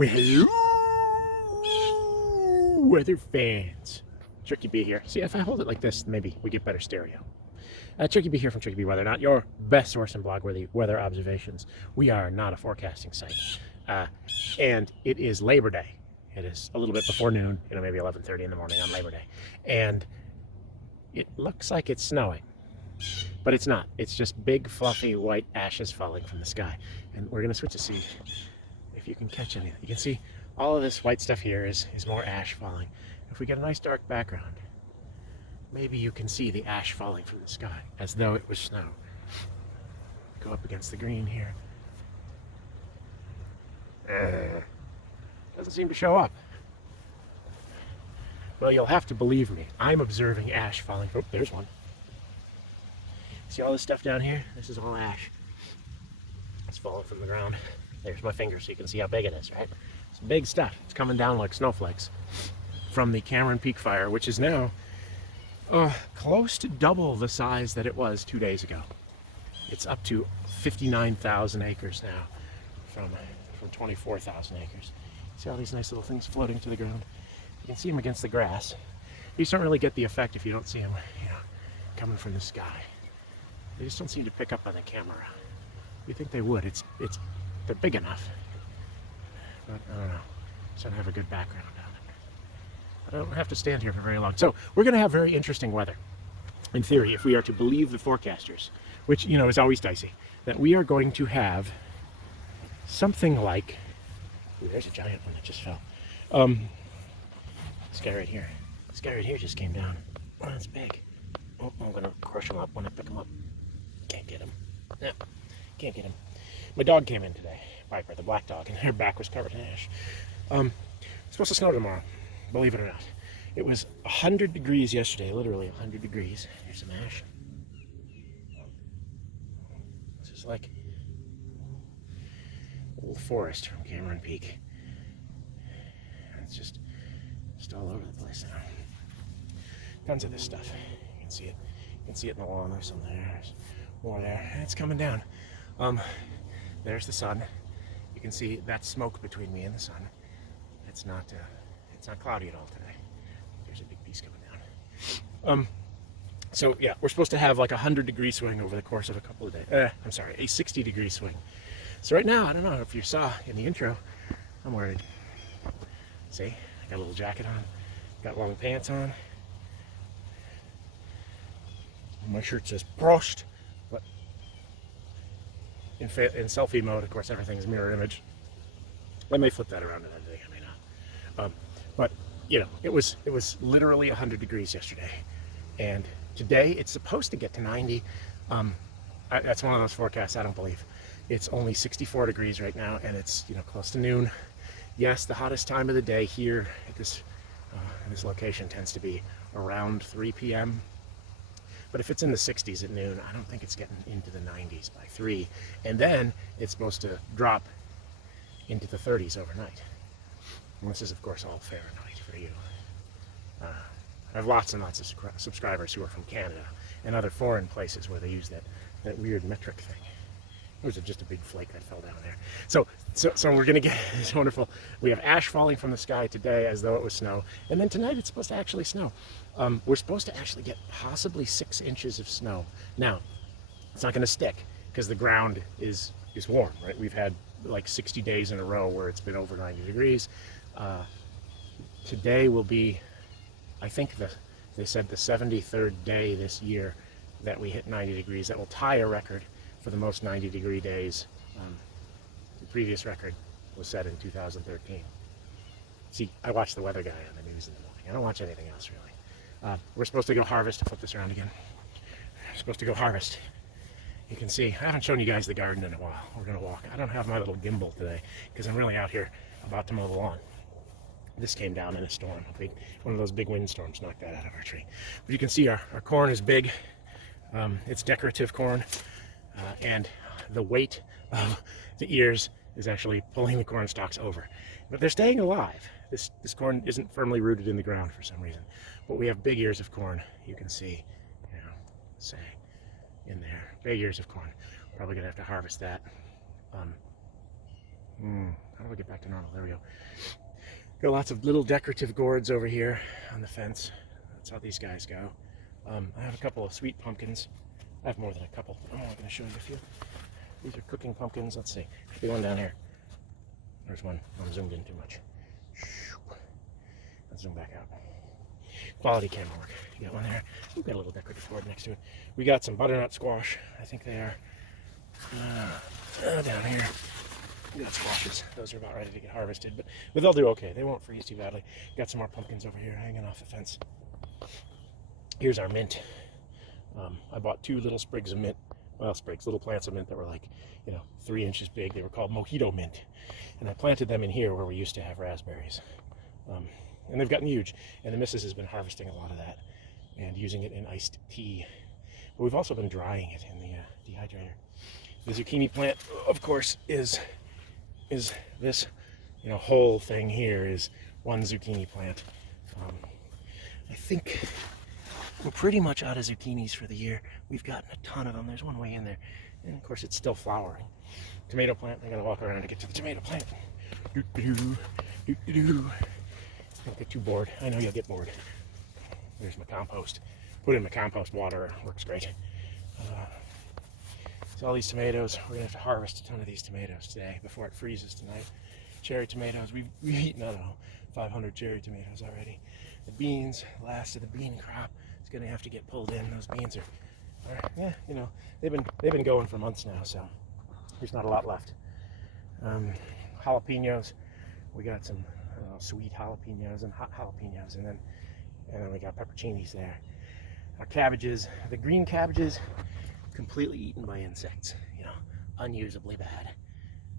Well, hello, weather fans. CherkyB here. See, if I hold it like this, maybe we get better stereo. CherkyB here from CherkyB Weather, not your best source in blog-worthy weather observations. We are not a forecasting site. And it is Labor Day. It is a little bit before noon, maybe 11:30 in the morning on Labor Day. And it looks like it's snowing, but it's not. It's just big, fluffy, white ashes falling from the sky. And we're going to switch to see if you can catch anything. You can see all of this white stuff here is more ash falling. If we get a nice dark background, maybe you can see the ash falling from the sky as though it was snow. Go up against the green here. Doesn't seem to show up. Well, you'll have to believe me. I'm observing ash falling. Oh, there's one. See all this stuff down here? This is all ash. It's falling from the ground. There's my finger so you can see how big it is, right? It's big stuff. It's coming down like snowflakes from the Cameron Peak fire, which is now close to double the size that it was 2 days ago. It's up to 59,000 acres now from 24,000 acres. See all these nice little things floating to the ground? You can see them against the grass. You just don't really get the effect if you don't see them, coming from the sky. They just don't seem to pick up on the camera. You think they would? They're big enough, but I don't know. Just don't have a good background on it. I don't have to stand here for very long. So we're going to have very interesting weather, in theory, if we are to believe the forecasters, which is always dicey. That we are going to have something like, ooh, there's a giant one that just fell. This guy right here. This guy right here just came down. Oh, that's big. Oh, I'm going to crush him up when I pick him up. Can't get him. No, can't get him. My dog came in today, Piper, the black dog, and her back was covered in ash. It's supposed to snow tomorrow, believe it or not. It was 100 degrees yesterday, literally 100 degrees. Here's some ash. This is like old forest from Cameron Peak. It's just all over the place now. Tons of this stuff. You can see it. You can see it in the lawn. There's some there. There's more there. And it's coming down. There's the sun. You can see that smoke between me and the sun. It's not cloudy at all today. There's a big piece coming down. So yeah, we're supposed to have like a 100-degree swing over the course of a couple of days. I'm sorry, a 60-degree swing. So right now, I don't know if you saw in the intro, I'm wearing, see, I got a little jacket on, got long pants on. My shirt says Prost, but in selfie mode, of course, everything is mirror image. I may flip that around another day, I may not. But it was literally 100 degrees yesterday, and today it's supposed to get to 90. That's one of those forecasts I don't believe. It's only 64 degrees right now, and it's close to noon. Yes, the hottest time of the day here at this location tends to be around 3 p.m. But if it's in the 60s at noon, I don't think it's getting into the 90s by 3. And then it's supposed to drop into the 30s overnight. And this is, of course, all Fahrenheit for you. I have lots and lots of subscribers who are from Canada and other foreign places where they use that weird metric thing. It was just a big flake that fell down there. So we're going to get this wonderful. We have ash falling from the sky today as though it was snow. And then tonight it's supposed to actually snow. We're supposed to actually get possibly 6 inches of snow. Now, it's not going to stick because the ground is warm, right? We've had like 60 days in a row where it's been over 90 degrees. Today will be, I think they said the 73rd day this year that we hit 90 degrees. That will tie a record for the most 90-degree days. The previous record was set in 2013. See, I watch the weather guy on the news in the morning. I don't watch anything else, really. We're supposed to go harvest. Flip this around again. We're supposed to go harvest. You can see, I haven't shown you guys the garden in a while. We're going to walk. I don't have my little gimbal today because I'm really out here about to mow the lawn. This came down in a storm. One of those big windstorms knocked that out of our tree. But you can see our corn is big. It's decorative corn. And the weight of the ears is actually pulling the corn stalks over. But they're staying alive. This corn isn't firmly rooted in the ground for some reason. But we have big ears of corn. You can see, say, in there. Big ears of corn. Probably going to have to harvest that. I don't do we get back to normal? There we go. Got lots of little decorative gourds over here on the fence. That's how these guys go. I have a couple of sweet pumpkins. I have more than a couple. I'm only going to show you a few. These are cooking pumpkins. Let's see. Should be one down here. There's one. I'm zoomed in too much. Let's zoom back out. Quality camera work. You got one there. We've got a little decorative gourd next to it. We got some butternut squash. I think they are down here. We got squashes. Those are about ready to get harvested, but they'll do okay. They won't freeze too badly. Got some more pumpkins over here hanging off the fence. Here's our mint. I bought 2 little sprigs of mint. Well, sprigs, little plants of mint that were like, 3 inches big. They were called mojito mint. And I planted them in here where we used to have raspberries. And they've gotten huge. And the missus has been harvesting a lot of that and using it in iced tea. But we've also been drying it in the dehydrator. The zucchini plant, of course, is this, whole thing here is one zucchini plant. I think we're pretty much out of zucchinis for the year. We've gotten a ton of them. There's one way in there. And of course, it's still flowering. Tomato plant, I gotta walk around to get to the tomato plant. Don't get too bored. I know you'll get bored. There's my compost. Put in my compost water. Works great. So all these tomatoes, we're gonna have to harvest a ton of these tomatoes today before it freezes tonight. Cherry tomatoes, we've eaten, I don't know, 500 cherry tomatoes already. The beans, last of the bean crop, is gonna have to get pulled in. Those beans are they've been going for months now, so there's not a lot left. Jalapenos, we got some sweet jalapenos and hot jalapenos, and then we got pepperoncinis there. Our cabbages, the green cabbages, completely eaten by insects, unusably bad.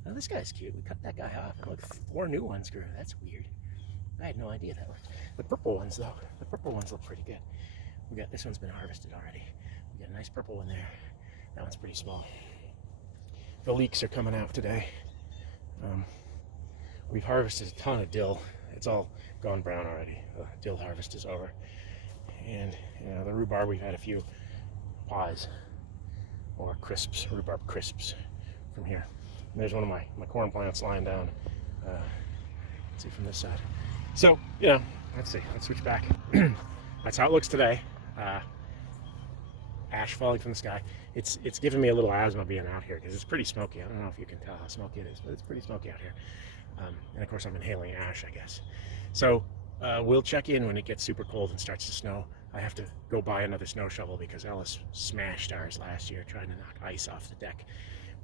Now this guy's cute. We cut that guy off and look, 4 new ones grew. That's weird. I had no idea that worked. The purple ones though, look pretty good. This one's been harvested already. We got a nice purple one there. That one's pretty small. The leeks are coming out today. We've harvested a ton of dill. It's all gone brown already. The dill harvest is over. And the rhubarb, we've had a few pies or crisps, rhubarb crisps from here. And there's one of my corn plants lying down. Let's see from this side. So, let's see. Let's switch back. That's how it looks today. Ash falling from the sky. It's giving me a little asthma being out here because it's pretty smoky. I don't know if you can tell how smoky it is, but it's pretty smoky out here. And of course I'm inhaling ash, I guess. So we'll check in when it gets super cold and starts to snow. I have to go buy another snow shovel because Ellis smashed ours last year trying to knock ice off the deck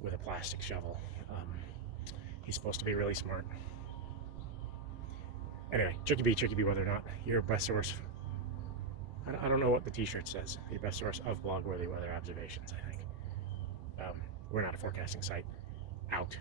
with a plastic shovel. He's supposed to be really smart. Anyway, CherkyB whether or not, your best source. I don't know what the t-shirt says. Your best source of blog-worthy weather observations, I think. We're not a forecasting site. Out.